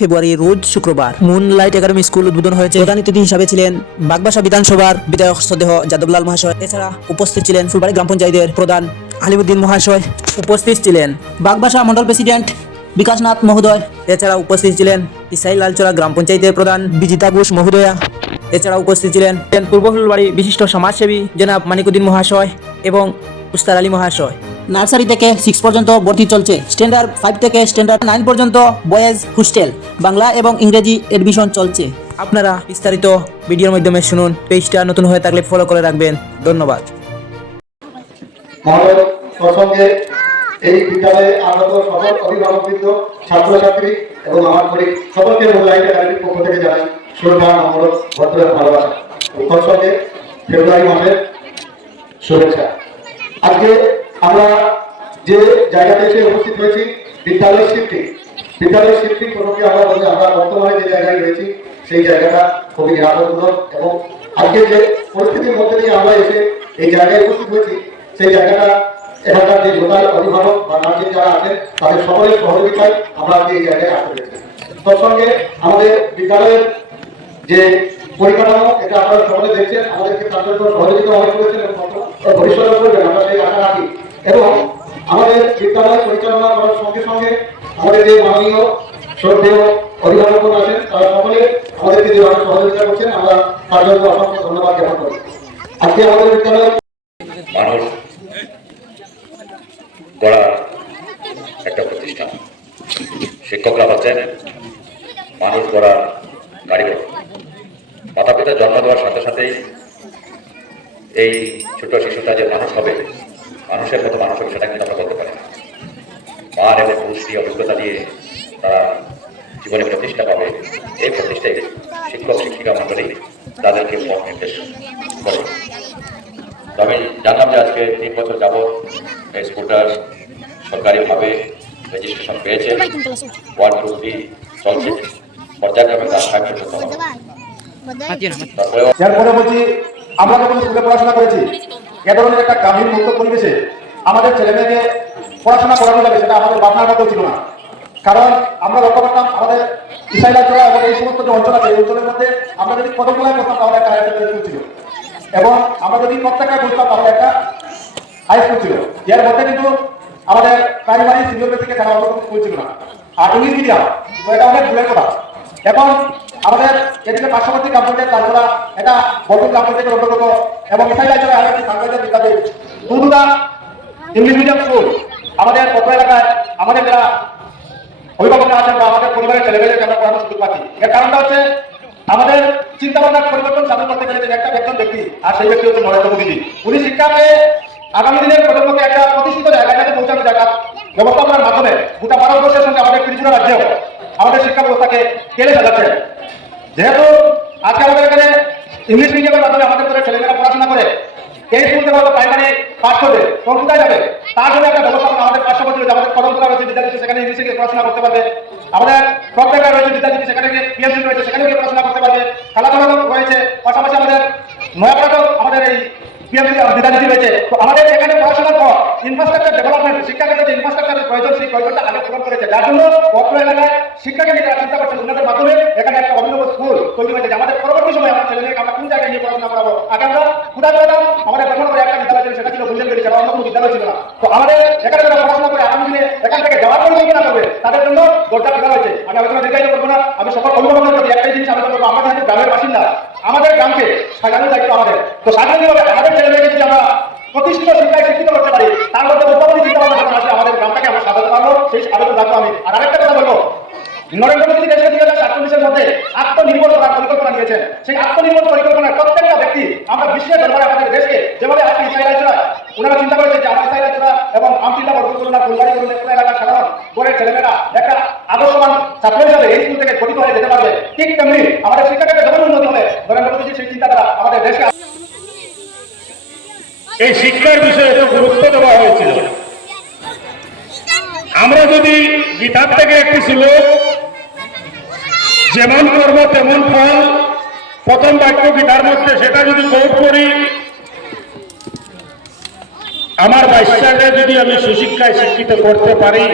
ফেব্রুয়ারি রোজ শুক্রবার moonlight academy school উদ্বোধন হয়েছে। প্রধান অতিথি হিসাবে ছিলেন বাগবাসা বিধানসভার বিধায়ক শ্রদ্ধেয় যাদবলাল মহাশয়। এছাড়া উপস্থিত ছিলেন ফুলবাড়ি গ্রাম পঞ্চায়েতের প্রধান আলিমুদ্দিন মহাশয়। উপস্থিত ছিলেন বাগবাসা মন্ডল প্রেসিডেন্ট বিকাশনাথ মহোদয়। এছাড়া উপস্থিত ছিলেন ইসাই লালচরা গ্রাম পঞ্চায়েতের প্রধান বিজিতা ঘোষ মহোদয়া। এছাড়া উপস্থিত ছিলেন পূর্ব ফুলবাড়ি বিশিষ্ট সমাজসেবী জনাব মানিকুদ্দিন মহাশয় এবং উস্তাদ আলী মহাশয়। নার্সারি থেকে 6 পর্যন্ত ভর্তি চলছে। স্ট্যান্ডার্ড 5 থেকে স্ট্যান্ডার্ড 9 পর্যন্ত বয়েজ হোস্টেল, বাংলা এবং ইংরেজি এডমিশন চলছে। আপনারা বিস্তারিত ভিডিওর মাধ্যমে শুনুন। পেজটা নতুন হয়ে থাকলে ফলো করে রাখবেন। ধন্যবাদ। প্রসঙ্গে এই বিদ্যালয়ে আগত সকল অভিভাবকবৃন্দ, ছাত্রছাত্রী এবং আমার কলিগ সকলকে মুনলাইট একাডেমির পক্ষ থেকে জানাই শ্রদ্ধা, নম্র, ভদ্র ভালোবাসা। প্রসঙ্গে ফেব্রুয়ারি মাসের শুভেচ্ছা। আজকে আমরা যে জায়গাতে এসে উপস্থিত হয়েছি বিদ্যালয় শিফটিং প্রসঙ্গে আমরা বর্তমানে যে জায়গায় রয়েছি সেই জায়গাটা খুবই নিরাপদমূলক এবং আজকে যে পরিস্থিতির মধ্যে দিয়ে আমরা এসে এই জায়গায় উপস্থিত হয়েছি সেই জায়গাটা এখানকার যে লোকাল অভিভাবক বা গার্জিয়ান যারা আছেন তাদের সকলের সহযোগিতায় আমরা আজকে এই জায়গায় আসতে পেরেছি। তার সঙ্গে আমাদের বিদ্যালয়ের যে পরিকাঠামো, এটা আপনারা সকলে দেখছেন, আমাদেরকে তার জন্য সহযোগিতা অনেক করেছেন এবং ভবিষ্যতে করবেন, আমরা সেই আশা রাখি। এবং আমাদের বিদ্যালয় পরিচালনা করার সঙ্গে সঙ্গে আমাদের যে মাননীয় শ্রদ্ধেয় অভিভাবক আছেন তারা সকলে আমাদেরকে যেভাবে সহযোগিতা করছেন আমরা তার জন্য অসংখ্য ধন্যবাদ জ্ঞাপন করি। আজকে আমাদের বিদ্যালয় মানুষ গড়া একটা প্রতিষ্ঠান। শিক্ষকরা হচ্ছেন মানুষ গড়া কারিগর। মাতা পিতা জন্ম দেওয়ার সাথে সাথেই এই ছোট শিশুটা যে মানুষ হবে, মানুষের মতো মানুষ হবে সেটা কিন্তু আমরা বলতে পারি না। মান এবং পুষ্টি অভিজ্ঞতা দিয়ে তারা জীবনে প্রতিষ্ঠা পাবে, এই প্রতিষ্ঠায় শিক্ষক শিক্ষিকা মন্ডলী তাদেরকে পথ নির্দেশ করে। আমি জানলাম যে আজকে 3 বছর যাবৎ এই স্কুলটার সরকারিভাবে রেজিস্ট্রেশন পেয়েছে। 1, 2, 3 চলছে, পর্যায়ক্রমে কাজ থাকবে। এরপরে বলছি, আমরা যখন স্কুলে পড়াশোনা করেছি এ ধরনের একটা গ্রামীণ মুক্ত পরিবেশে আমাদের ছেলেমেয়েকে পড়াশোনা করানো যাবে সেটা আমাদের ভাবনার মতো ছিল না। কারণ আমরা লক্ষ্য করতাম আমাদের ইসাইলাচড়া এবং এই সমস্ত যে অঞ্চল আছে এই অঞ্চলের মধ্যে আমরা যদি কদমতলায় করতাম তাহলে একটা হাই স্কুল ছিল এবং আমরা যদি প্রত্যেকটা বলতাম তাহলে একটা হাই স্কুল ছিল। এর মধ্যে কিন্তু আমাদের প্রাইমারি সিনিয়র থেকে যারা অন্য স্কুল ছিল না। আর ইংলিশ মিডিয়াম এটা অনেক দূরের কথা। এখন আমাদের এদিকে পার্শ্ববর্তী গ্রাম পঞ্চায়েত তারপরা এটা বর্তমান গ্রাম পঞ্চায়েতের অন্তর্গত এবং ইসাইলাচড়া আরো একটি সাংবাদিক বিদ্যালয় দুটা ইংলিশ মিডিয়াম স্কুল আমাদের পত্র এলাকায় আমাদের যারা অভিভাবকরা আছেন বা আমাদের পরিবারের ছেলেমেয়েদেরকে আমরা পড়ানোর সুযোগ পাচ্ছি। এর কারণটা হচ্ছে আমাদের চিন্তা ভাবনার পরিবর্তন সাধন করতে পেরেছেন একজন ব্যক্তি, আর সেই ব্যক্তি হচ্ছে নরেন্দ্র মোদীজি। উনি শিক্ষাকে আগামী দিনের প্রজন্মকে একটা প্রতিষ্ঠিত জায়গাটাতে পৌঁছানো জায়গা ব্যবস্থাপনার মাধ্যমে গোটা ভারতবর্ষের সঙ্গে আমাদের ত্রিপুরা রাজ্যেও আমাদের শিক্ষা ব্যবস্থাকে টেনে সাজাচ্ছেন। যেহেতু আজকে আমাদের এখানে ইংলিশ মিডিয়ামের মাধ্যমে আমাদের করে ছেলেমেয়েরা পড়াশোনা করে এই স্কুল থেকে হয়তো প্রাইমারি পাস করবে, কোন কোথায় যাবে তার জন্য একটা ব্যবস্থাপনা আমাদের পার্শ্ববর্তী রয়েছে। আমাদের কদমতলা রয়েছে বিদ্যালয়, সেখানে ইংলিশে গিয়ে পড়াশোনা করতে পারবে। আমাদের প্রত্যেকটা রয়েছে বিদ্যালয়, সেখানে গিয়ে পিএসসি রয়েছে, সেখানে গিয়ে পড়াশোনা করতে পারবে। খেলাধুলা রয়েছে, পাশাপাশি আমাদের নয়াপাড়াতেও আমাদের এই পিএসসি বিদ্যালয় রয়েছে। তো আমাদের এখানে পড়াশোনার পর ইনফ্রাস্ট্রাকচার ডেভেলপমেন্ট, শিক্ষাকে যে ইনফ্রাস্ট্রাকচারের প্রয়োজন সেই প্রয়োজনটা আগে পূরণ করেছে, যার জন্য পত্র এলাকায় শিক্ষাকে নিয়ে তারা চিন্তা করছেন উন্নতের মাধ্যমে এখানে একটা অভিনব স্কুল তৈরি হয়েছে। আমাদের পরবর্তী সময় আমার ছেলেমেয়েকে আমরা কোন জায়গায় নিয়ে পড়াশোনা করাবো। আগে আমরা কোথায় পেতাম, আমাদের প্রথম করে একটা বিদ্যালয় ছিল, সেটা ছিল বুঝলেন সেটা অন্য কোনো বিদ্যালয় ছিল না। তো আমাদের এখানে যারা পড়াশোনা করে আগামী দিনে এখান থেকে যাওয়ার পরিকল্পনা করবে তাদের জন্য দরজা খোলা হয়েছে। আমি আলোচনা দীর্ঘায়িত করবো না, আমি সকল অভিভাবকদের প্রতি একটাই জিনিস আলোচনা করবো, আমরা যেহেতু গ্রামের বাসিন্দা আমাদের গ্রামকে সাজানোর দায়িত্ব আমাদের। তো সাজানো হবে আমাদের ছেলেমেয়েকে যদি আমরা প্রতিষ্ঠিত শিক্ষায় শিক্ষিত করতে পারি, তার মধ্যে উদ্ভাবনী চিন্তা ভাবনা যখন আসে আমাদের গ্রামটাকে আমরা সাজাতে পারবো, সেই আবেদন রাখবো আমি। আর আরেকটা কথা বলবো, নরেন্দ্র মোদী দেশকে 2047 মধ্যে আত্মনির্ভর করার পরিকল্পনা নিয়েছেন। সেই আত্মনির্ভর পরিকল্পনার প্রত্যেকটা ব্যক্তি আমরা বিশ্বের দরবারে আমাদের দেশকে যেভাবে আজকে ইসাইলাচড়া ওনারা চিন্তা করেছে যে আমার ইসাইলাচড়া এবং আমটিলা বরগুনা ফুলবাড়ি করুন এলাকার সাধারণ গড়ের ছেলেমেয়েরা একটা আদর্শবান ছাত্র হিসাবে এই স্কুল থেকে গঠিত হয়ে যেতে পারবে, ঠিক তেমনি আমাদের শিক্ষাটাকে যখন উন্নতি হবে নরেন্দ্র মোদীজির সেই চিন্তাধারা আমাদের দেশকে এই শিক্ষার বিষয়ে এত গুরুত্ব দেওয়া হয়েছিল। আমরা যদি গীতার থেকে একটি শ্লোক যেমন কর্ম তেমন ফল, প্রথম বাক্য গীতার মধ্যে, সেটা যদি কোট করি, আমার বাচ্চাকে যদি আমি সুশিক্ষায় শিক্ষিত করতে পারি